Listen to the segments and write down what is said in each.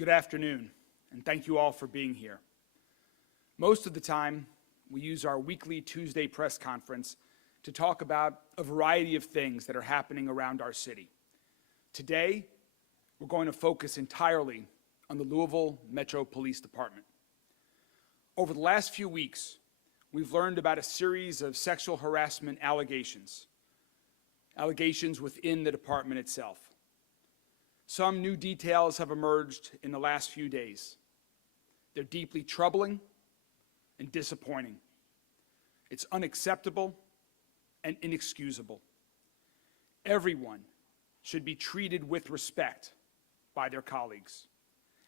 Good afternoon, and thank you all for being here. Most of the time, we use our weekly Tuesday press conference to talk about a variety of things that are happening around our city. Today, we're going to focus entirely on the Louisville Metro Police Department. Over the last few weeks, we've learned about a series of sexual harassment allegations within the department itself. Some new details have emerged in the last few days. They're deeply troubling and disappointing. It's unacceptable and inexcusable. Everyone should be treated with respect by their colleagues,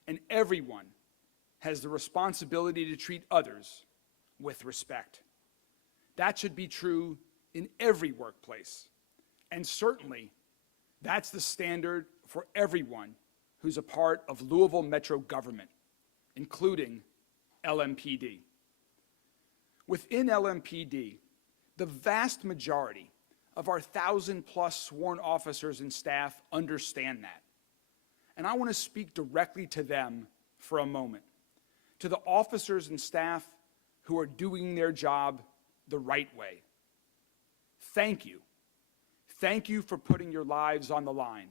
and everyone has the responsibility to treat others with respect. That should be true in every workplace, and certainly that's the standard for everyone who's a part of Louisville Metro government, including LMPD. Within LMPD, the vast majority of our 1,000+ sworn officers and staff understand that. And I want to speak directly to them for a moment, to the officers and staff who are doing their job the right way. Thank you. Thank you for putting your lives on the line.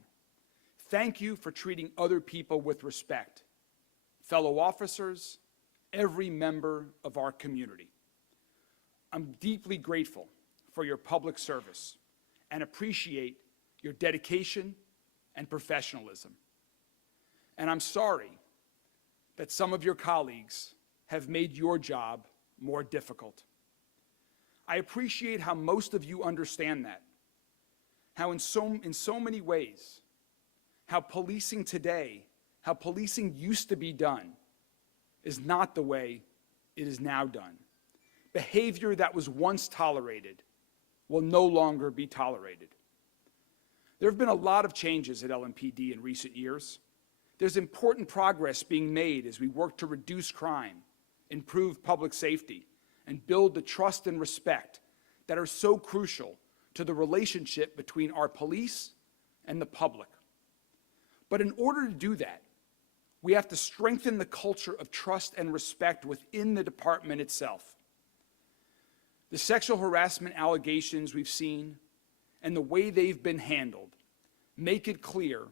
Thank you for treating other people with respect. Fellow officers, every member of our community. I'm deeply grateful for your public service and appreciate your dedication and professionalism. And I'm sorry that some of your colleagues have made your job more difficult. I appreciate how most of you understand that, how in so many ways, how policing today, how policing used to be done, is not the way it is now done. Behavior that was once tolerated will no longer be tolerated. There have been a lot of changes at LMPD in recent years. There's important progress being made as we work to reduce crime, improve public safety, and build the trust and respect that are so crucial to the relationship between our police and the public. But in order to do that, we have to strengthen the culture of trust and respect within the department itself. The sexual harassment allegations we've seen and the way they've been handled make it clear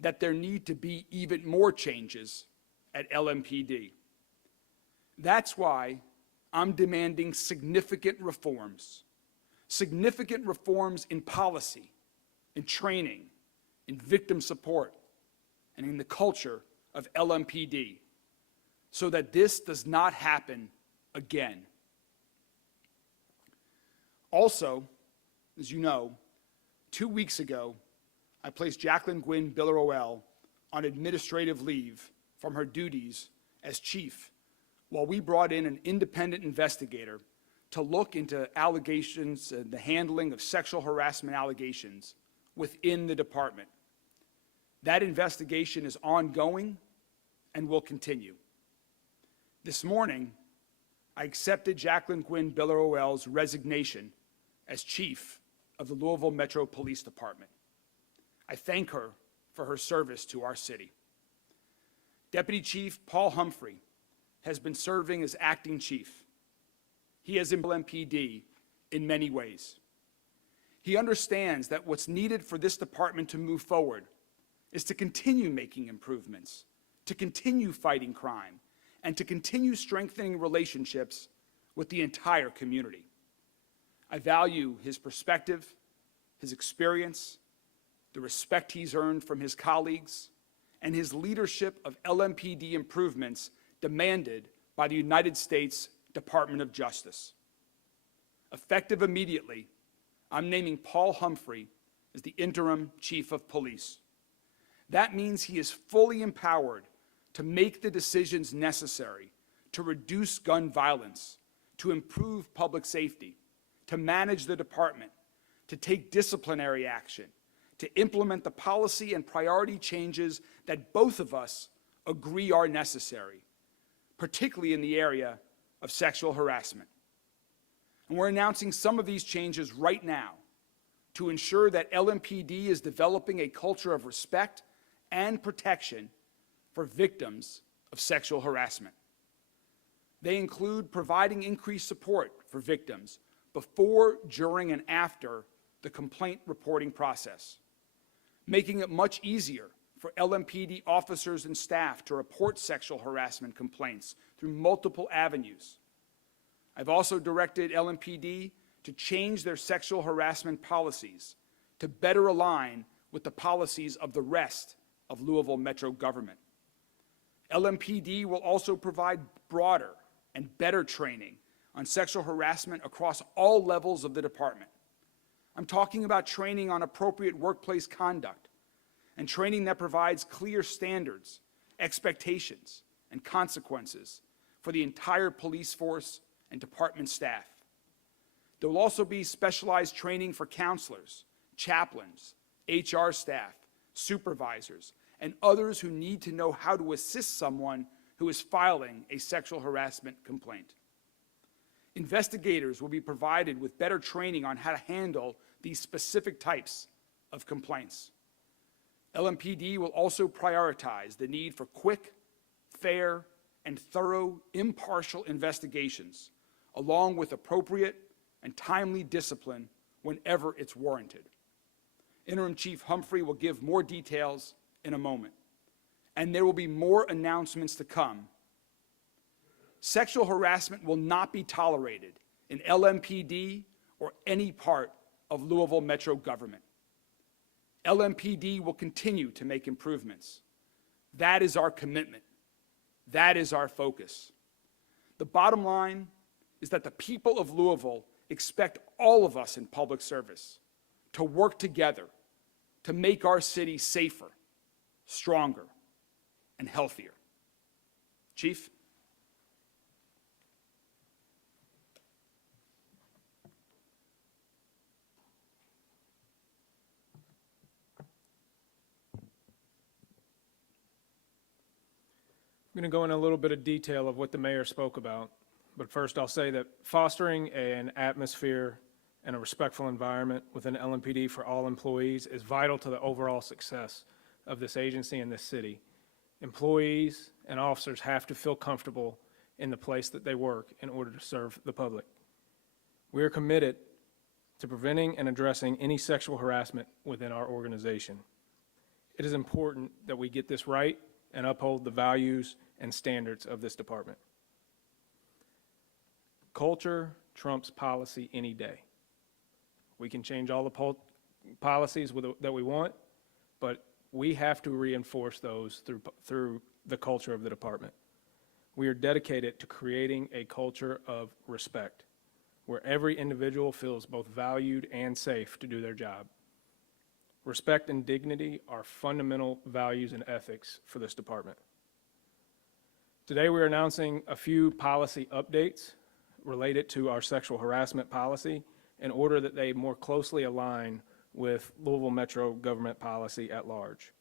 that there need to be even more changes at LMPD. That's why I'm demanding significant reforms in policy, in training, in victim support, and in the culture of LMPD, so that this does not happen again. Also, as you know, 2 weeks ago, I placed Jacqueline Gwynn Biller-Oel on administrative leave from her duties as chief, while we brought in an independent investigator to look into allegations and the handling of sexual harassment allegations within the department. That investigation is ongoing and will continue. This morning, I accepted Jacqueline Gwynn Biller-Oel's resignation as chief of the Louisville Metro Police Department. I thank her for her service to our city. Deputy Chief Paul Humphrey has been serving as acting chief. He has LMPD in many ways. He understands that what's needed for this department to move forward is to continue making improvements, to continue fighting crime, and to continue strengthening relationships with the entire community. I value his perspective, his experience, the respect he's earned from his colleagues, and his leadership of LMPD improvements demanded by the United States Department of Justice. Effective immediately, I'm naming Paul Humphrey as the interim chief of police. That means he is fully empowered to make the decisions necessary to reduce gun violence, to improve public safety, to manage the department, to take disciplinary action, to implement the policy and priority changes that both of us agree are necessary, particularly in the area of sexual harassment. And we're announcing some of these changes right now to ensure that LMPD is developing a culture of respect and protection for victims of sexual harassment. They include providing increased support for victims before, during, and after the complaint reporting process, making it much easier for LMPD officers and staff to report sexual harassment complaints through multiple avenues. I've also directed LMPD to change their sexual harassment policies to better align with the policies of the rest of Louisville Metro government. LMPD will also provide broader and better training on sexual harassment across all levels of the department. I'm talking about training on appropriate workplace conduct and training that provides clear standards, expectations, and consequences for the entire police force and department staff. There will also be specialized training for counselors, chaplains, HR staff, supervisors, and others who need to know how to assist someone who is filing a sexual harassment complaint. Investigators will be provided with better training on how to handle these specific types of complaints. LMPD will also prioritize the need for quick, fair, and thorough impartial investigations, along with appropriate and timely discipline whenever it's warranted. Interim Chief Humphrey will give more details in a moment, and there will be more announcements to come. Sexual harassment will not be tolerated in LMPD or any part of Louisville Metro government. LMPD will continue to make improvements. That is our commitment. That is our focus. The bottom line is that the people of Louisville expect all of us in public service to work together to make our city safer, stronger, and healthier. Chief? I'm going to go in a little bit of detail of what the mayor spoke about, but first I'll say that fostering an atmosphere and a respectful environment within LMPD for all employees is vital to the overall success of this agency and this city. Employees and officers have to feel comfortable in the place that they work in order to serve the public. We are committed to preventing and addressing any sexual harassment within our organization. It is important that we get this right and uphold the values and standards of this department. Culture trumps policy any day. We can change all the policies that we want, but we have to reinforce those through the culture of the department. We are dedicated to creating a culture of respect, where every individual feels both valued and safe to do their job. Respect and dignity are fundamental values and ethics for this department. Today we're announcing a few policy updates related to our sexual harassment policy in order that they more closely align with Louisville Metro government policy at large.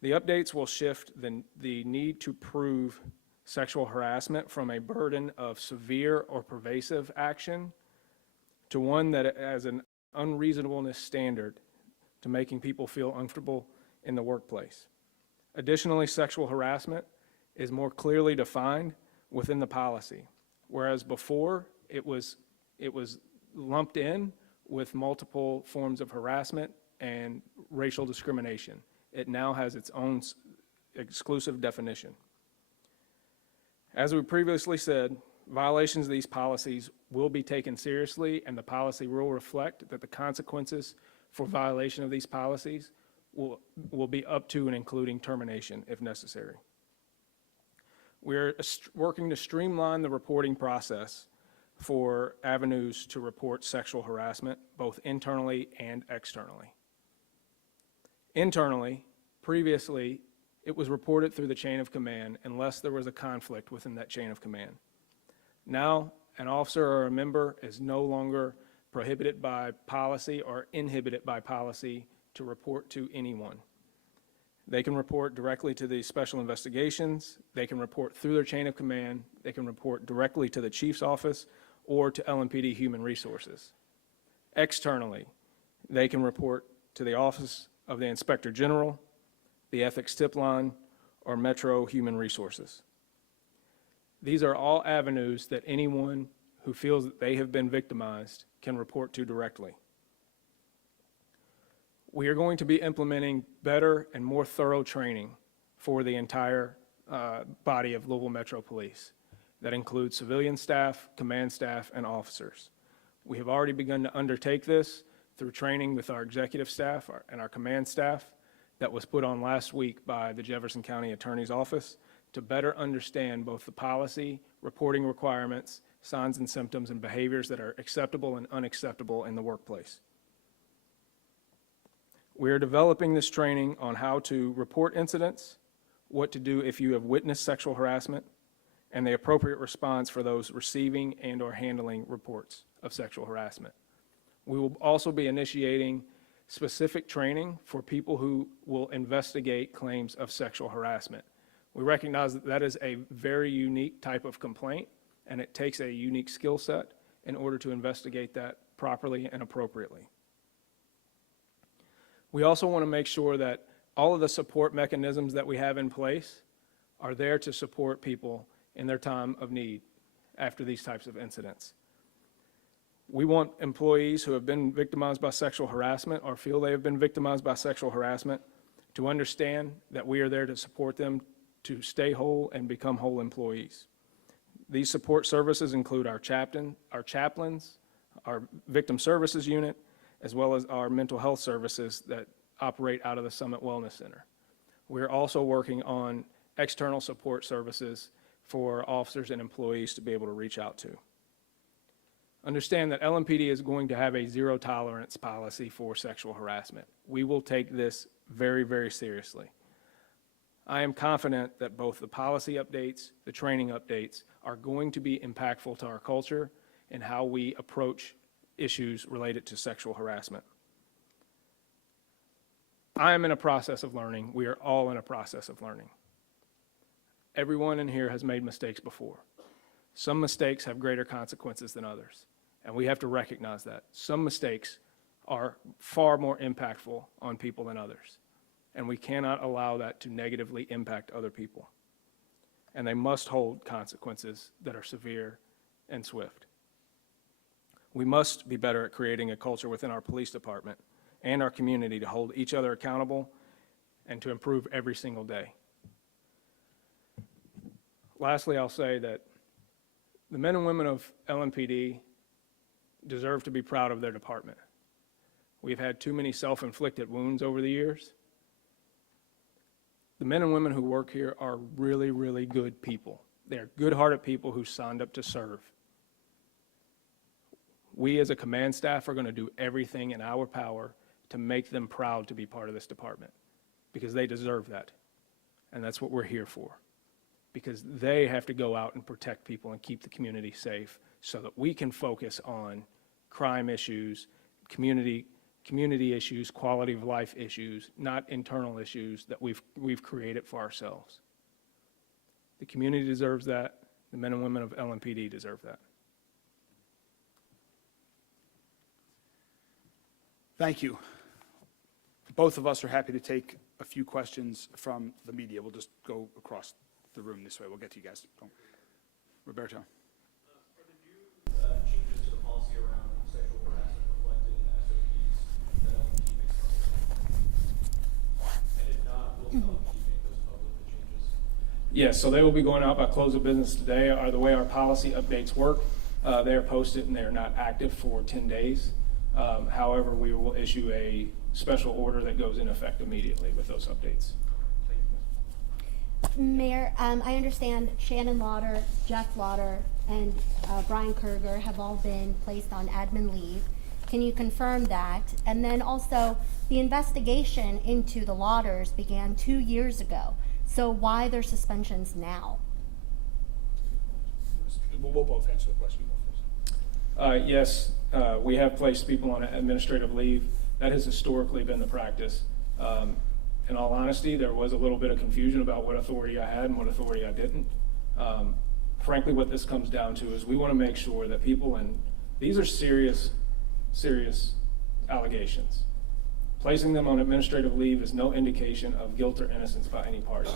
The updates will shift the need to prove sexual harassment from a burden of severe or pervasive action to one that has an unreasonableness standard to making people feel uncomfortable in the workplace. Additionally, sexual harassment is more clearly defined within the policy, whereas before it was lumped in with multiple forms of harassment and racial discrimination. It now has its own exclusive definition. As we previously said, violations of these policies will be taken seriously, and the policy will reflect that the consequences for violation of these policies will be up to and including termination if necessary. We're working to streamline the reporting process for avenues to report sexual harassment, both internally and externally. Internally, previously, it was reported through the chain of command unless there was a conflict within that chain of command. Now, an officer or a member is no longer prohibited by policy or inhibited by policy to report to anyone. They can report directly to the special investigations, they can report through their chain of command, they can report directly to the chief's office or to LMPD Human Resources. Externally, they can report to the Office of the Inspector General, the Ethics Tip Line, or Metro Human Resources. These are all avenues that anyone who feels that they have been victimized can report to directly. We are going to be implementing better and more thorough training for the entire body of Louisville Metro Police. That includes civilian staff, command staff, and officers. We have already begun to undertake this through training with our executive staff and our command staff that was put on last week by the Jefferson County Attorney's Office to better understand both the policy, reporting requirements, signs and symptoms, and behaviors that are acceptable and unacceptable in the workplace. We are developing this training on how to report incidents, what to do if you have witnessed sexual harassment, and the appropriate response for those receiving and/or handling reports of sexual harassment. We will also be initiating specific training for people who will investigate claims of sexual harassment. We recognize that that is a very unique type of complaint, and it takes a unique skill set in order to investigate that properly and appropriately. We also want to make sure that all of the support mechanisms that we have in place are there to support people in their time of need after these types of incidents. We want employees who have been victimized by sexual harassment or feel they have been victimized by sexual harassment to understand that we are there to support them to stay whole and become whole employees. These support services include our chaplains, our victim services unit, as well as our mental health services that operate out of the Summit Wellness Center. We're also working on external support services for officers and employees to be able to reach out to. Understand that LMPD is going to have a zero tolerance policy for sexual harassment. We will take this very, very seriously. I am confident that both the policy updates, the training updates are going to be impactful to our culture and how we approach issues related to sexual harassment. I am in a process of learning. We are all in a process of learning. Everyone in here has made mistakes before. Some mistakes have greater consequences than others, and we have to recognize that. Some mistakes are far more impactful on people than others, and we cannot allow that to negatively impact other people. And they must hold consequences that are severe and swift. We must be better at creating a culture within our police department and our community to hold each other accountable and to improve every single day. Lastly, I'll say that the men and women of LMPD deserve to be proud of their department. We've had too many self-inflicted wounds over the years. The men and women who work here are really, really good people. They're good-hearted people who signed up to serve. We as a command staff are going to do everything in our power to make them proud to be part of this department because they deserve that. And that's what we're here for. Because they have to go out and protect people and keep the community safe so that we can focus on crime issues, community issues, quality of life issues, not internal issues that we've created for ourselves. The community deserves that. The men and women of LMPD deserve that. Thank you. Both of us are happy to take a few questions from the media. We'll just go across the room this way. We'll get to you guys. Roberto. Are the new changes to the policy around sexual harassment reflected in the SOPs that LMPD makes public? And if not, will LMPD make those public, the changes? Yes, so they will be going out by close of business today. The way our policy updates work, they are posted and they are not active for 10 days. However, we will issue a special order that goes in effect immediately with those updates. Mayor, I understand Shannon Lauder, Jeff Lauder, and Brian Kerger have all been placed on admin leave. Can you confirm that? And then also, the investigation into the Lauders began 2 years ago. So why their suspensions now? We'll both answer the question. Yes, we have placed people on administrative leave. That has historically been the practice. In all honesty, there was a little bit of confusion about what authority I had and what authority I didn't. Frankly, what this comes down to is we want to make sure that people, and these are serious allegations. Placing them on administrative leave is no indication of guilt or innocence by any party.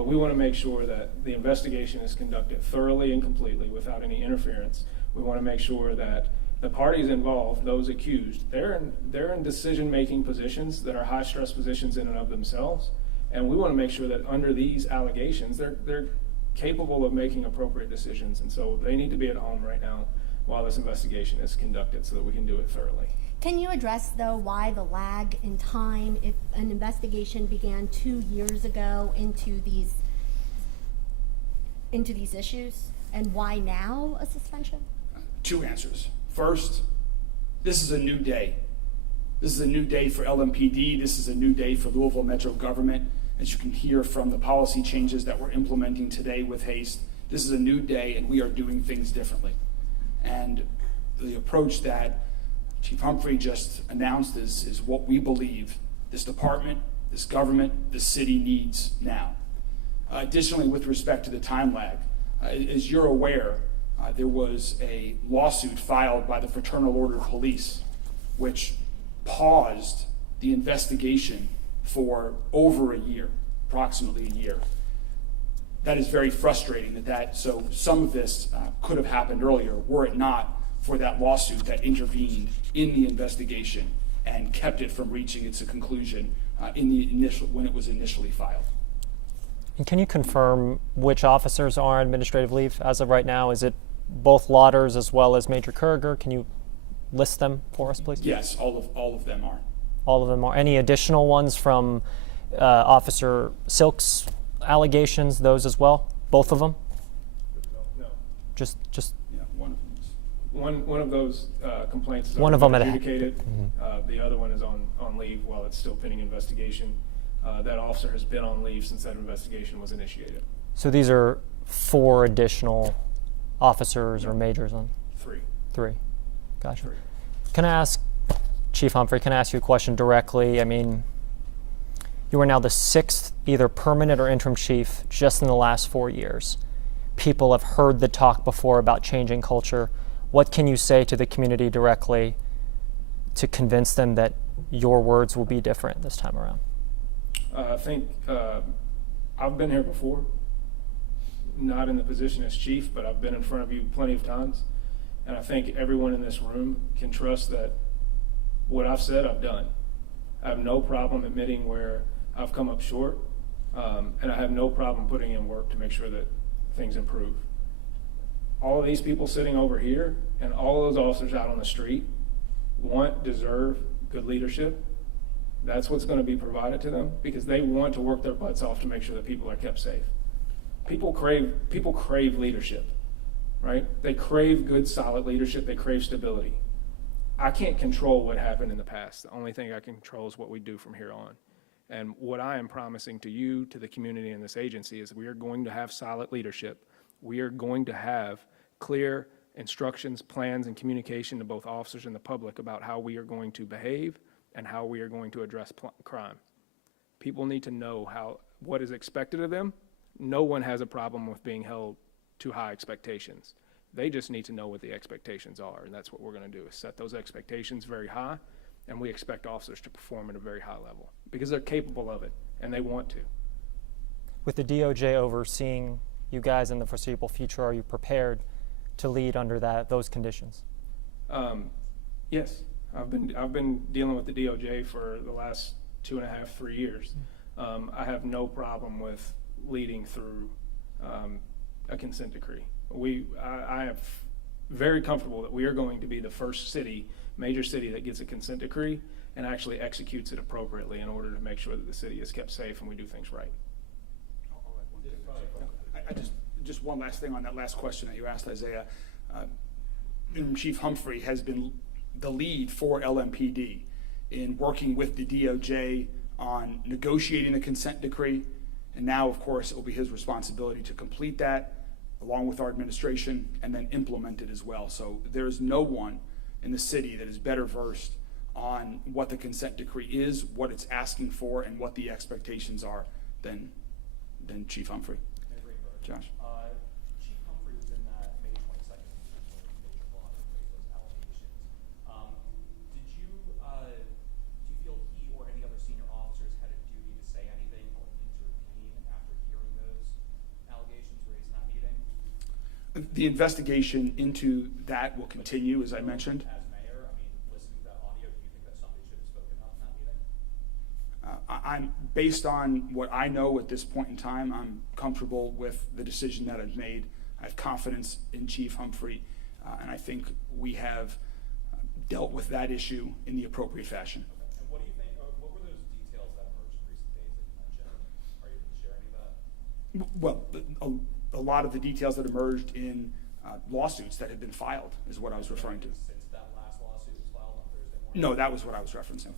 But we want to make sure that the investigation is conducted thoroughly and completely without any interference. We want to make sure that the parties involved, those accused, they're in decision-making positions that are high-stress positions in and of themselves. And we want to make sure that under these allegations, they're capable of making appropriate decisions. And so they need to be at home right now while this investigation is conducted so that we can do it thoroughly. Can you address, though, why the lag in time if an investigation began 2 years ago into these issues, and why now a suspension? Two answers. First, this is a new day. This is a new day for LMPD. This is a new day for Louisville Metro government. As you can hear from the policy changes that we're implementing today with haste, this is a new day and we are doing things differently. And the approach that Chief Humphrey just announced is what we believe this department, this government, this city needs now. Additionally, with respect to the time lag, as you're aware, there was a lawsuit filed by the Fraternal Order Police, which paused the investigation for over a year, approximately a year. That is very frustrating so some of this could have happened earlier were it not for that lawsuit that intervened in the investigation and kept it from reaching its conclusion when it was initially filed. And can you confirm which officers are on administrative leave as of right now? Is it both Lauders as well as Major Kurger? Can you list them for us, please? Yes, all of them are. All of them are. Any additional ones from Officer Silk's allegations, those as well? Both of them? No. Just Yeah, one of them is. One of those complaints is One of them at a- adjudicated. The other one is on leave while it's still pending investigation. That officer has been on leave since that investigation was initiated. so these are 4 additional officers or majors on 3. Gotcha. 3. Can I ask, Chief Humphrey, can I ask you a question directly? I mean, you are now the 6th either permanent or interim chief just in the last 4 years. People have heard the talk before about changing culture. What can you say to the community directly to convince them that your words will be different this time around? I think I've been here before, not in the position as chief, but I've been in front of you plenty of times. And I think everyone in this room can trust that what I've said, I've done. I have no problem admitting where I've come up short, and I have no problem putting in work to make sure that things improve. All of these people sitting over here and all those officers out on the street deserve good leadership. That's what's going to be provided to them because they want to work their butts off to make sure that people are kept safe. People crave leadership, right? They crave good, solid leadership. They crave stability. I can't control what happened in the past. The only thing I can control is what we do from here on. And what I am promising to you, to the community and this agency is we are going to have solid leadership. We are going to have clear instructions, plans, and communication to both officers and the public about how we are going to behave and how we are going to address crime. People need to know what is expected of them. No one has a problem with being held to high expectations. They just need to know what the expectations are, and that's what we're going to do is set those expectations very high, and we expect officers to perform at a very high level because they're capable of it, and they want to. With the DOJ overseeing you guys in the foreseeable future, are you prepared to lead under those conditions? Yes, I've been dealing with the DOJ for the last 2.5, 3 years. I have no problem with leading through a consent decree. I am very comfortable that we are going to be the first major city that gets a consent decree and actually executes it appropriately in order to make sure that the city is kept safe and we do things right. Just one last thing on that last question that you asked, Isaiah. Chief Humphrey has been the lead for LMPD in working with the DOJ on negotiating the consent decree. And now, of course, it will be his responsibility to complete that along with our administration and then implement it as well. So there is no one in the city that is better versed on what the consent decree is, what it's asking for, and what the expectations are than Chief Humphrey. Josh. Chief Humphrey was in that May 22nd meeting when Major Lauder raised those allegations. Do you feel he or any other senior officers had a duty to say anything or intervene after hearing those The investigation into that will continue, as I mentioned. As mayor, I mean, listening to that audio, do you think that somebody should have spoken up in that meeting? I'm, based on what I know at this point in time, I'm comfortable with the decision that I've made. I have confidence in Chief Humphrey, and I think we have dealt with that issue in the appropriate fashion. Okay. And what do you think, what were those details that emerged in recent days that you mentioned? Are you able to share any of that? Well, a lot of the details that emerged in lawsuits that have been filed is what I was referring to. Since that last lawsuit was filed on Thursday morning? No, that was what I was referencing.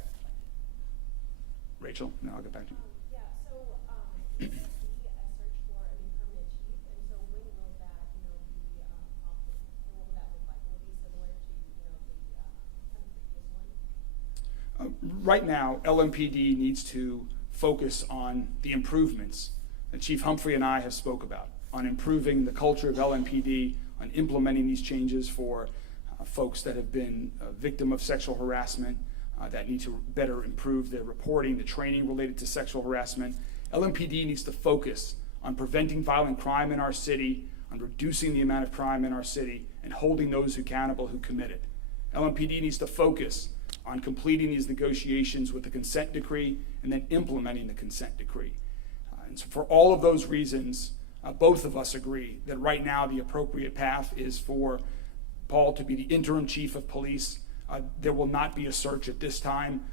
Rachel, no, I'll get back to you. Yeah, so, will there be a search for a new permanent chief, and so when will that, be, prompted? And what will that look like? Will it be similar to, the, kind of previous one? Right now, LMPD needs to focus on the improvements that Chief Humphrey and I have spoke about, on improving the culture of LMPD, on implementing these changes for folks that have been a victim of sexual harassment, that need to better improve their reporting, the training related to sexual harassment. LMPD needs to focus on preventing violent crime in our city, on reducing the amount of crime in our city, and holding those accountable who commit it. LMPD needs to focus on completing these negotiations with the consent decree and then implementing the consent decree. And so for all of those reasons, both of us agree that right now the appropriate path is for Paul to be the interim chief of police. There will not be a search at this time.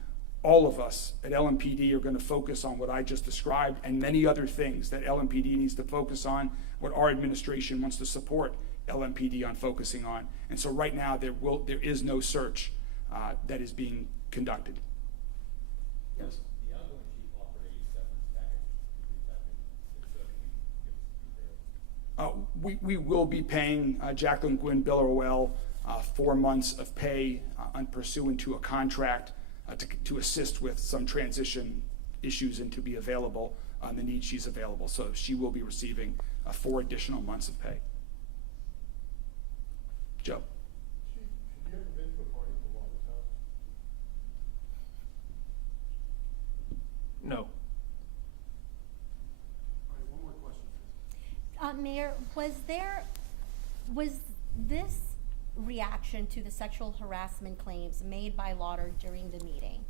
All of us at LMPD are going to focus on what I just described and many other things that LMPD needs to focus on, what our administration wants to support LMPD on focusing on. And so right now there is no search that is being conducted. Yes. The outgoing chief offered a severance package. We will be paying Jacqueline Gwynn Billerwell 4 months of pay pursuant to a contract to assist with some transition issues and to be available on the need she's available. So she will be receiving 4 additional months of pay. Joe. Chief, have you ever been to a party for Walter's house? No. All right, one more question, please. Mayor, was this reaction to the sexual harassment claims made by Lauder during the meeting,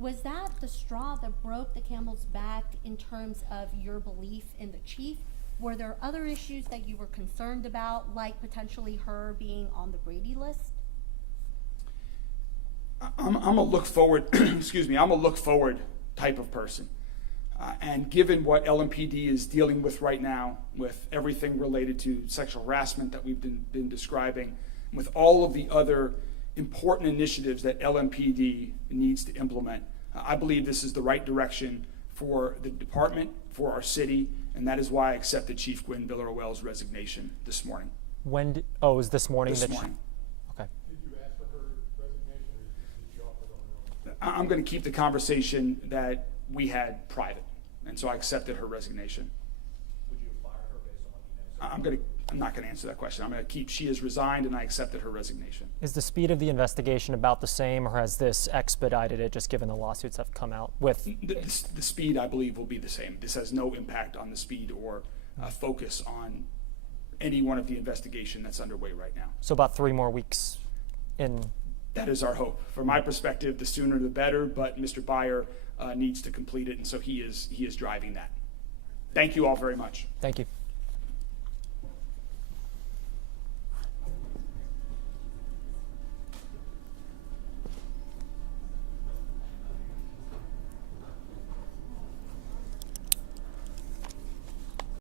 was that the straw that broke the camel's back in terms of your belief in the chief? Were there other issues that you were concerned about, like potentially her being on the Brady list? I'm a look forward, excuse me, I'm a look forward type of person. And given what LMPD is dealing with right now, with everything related to sexual harassment that we've been describing, with all of the other important initiatives that LMPD needs to implement, I believe this is the right direction for the department, for our city, and that is why I accepted Chief Gwynn Billerwell's resignation this morning. When? Oh, it was this morning. This that morning. Okay. Did you ask for her resignation, or did you offer it on her own? I'm going to keep the conversation that we had private, and so I accepted her resignation. Would you have fired her based on what you know? I'm not going to answer that question. I'm going to keep, she has resigned and I accepted her resignation. Is the speed of the investigation about the same, or has this expedited it, just given the lawsuits have come out with? The speed, I believe, will be the same. This has no impact on the speed or focus on any one of the investigation that's underway right now. So about 3 more weeks in. That is our hope. From my perspective, the sooner the better, but Mr. Byer needs to complete it, and so he is driving that. Thank you all very much. Thank you.